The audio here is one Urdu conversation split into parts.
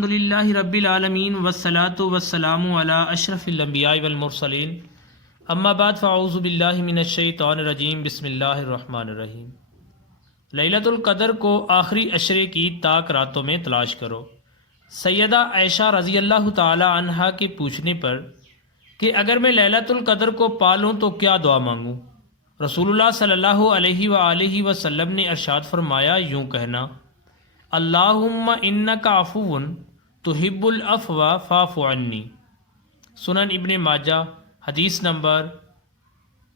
الحمدللہ رب العالمین والصلاة والسلام علی اشرف الانبیاء والمرسلین اما بعد فاعوذ باللہ من الشیطان الرجیم بسم اللہ الرحمن الرحیم۔ لیلۃ القدر کو آخری عشرے کی طاق راتوں میں تلاش کرو۔ سیدہ عائشہ رضی اللہ تعالی عنہا کے پوچھنے پر کہ اگر میں لیلۃ القدر کو پالوں تو کیا دعا مانگوں، رسول اللہ صلی اللہ علیہ وآلہ وسلم نے ارشاد فرمایا، یوں کہنا، اللہم انک عفو تحب العفو فاعف عنی۔ سنن ابن ماجہ حدیث نمبر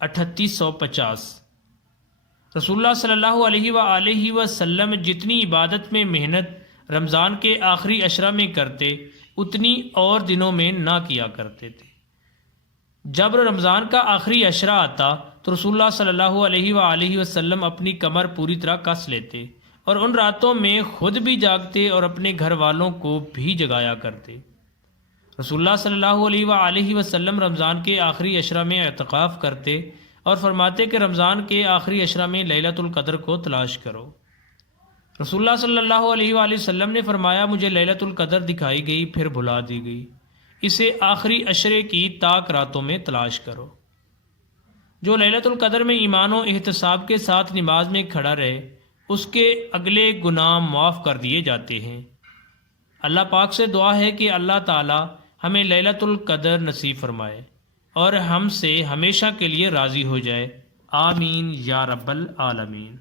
3850۔ رسول اللہ صلی اللہ علیہ وآلہ وسلم جتنی عبادت میں محنت رمضان کے آخری عشرہ میں کرتے اتنی اور دنوں میں نہ کیا کرتے تھے۔ جب رمضان کا آخری عشرہ آتا تو رسول اللہ صلی اللہ علیہ وآلہ وسلم اپنی کمر پوری طرح کس لیتے اور ان راتوں میں خود بھی جاگتے اور اپنے گھر والوں کو بھی جگایا کرتے۔ رسول اللہ صلی اللہ علیہ وآلہ وسلم رمضان کے آخری عشرہ میں اعتکاف کرتے اور فرماتے کہ رمضان کے آخری عشرہ میں لیلۃ القدر کو تلاش کرو۔ رسول اللہ صلی اللہ علیہ وآلہ وسلم نے فرمایا، مجھے لیلۃ القدر دکھائی گئی پھر بھلا دی گئی، اسے آخری عشرے کی طاق راتوں میں تلاش کرو۔ جو لیلۃ القدر میں ایمان و احتساب کے ساتھ نماز میں کھڑا رہے اس کے اگلے گناہ معاف کر دیے جاتے ہیں۔ اللہ پاک سے دعا ہے کہ اللہ تعالی ہمیں لیلۃ القدر نصیب فرمائے اور ہم سے ہمیشہ کے لیے راضی ہو جائے، آمین یا رب العالمین۔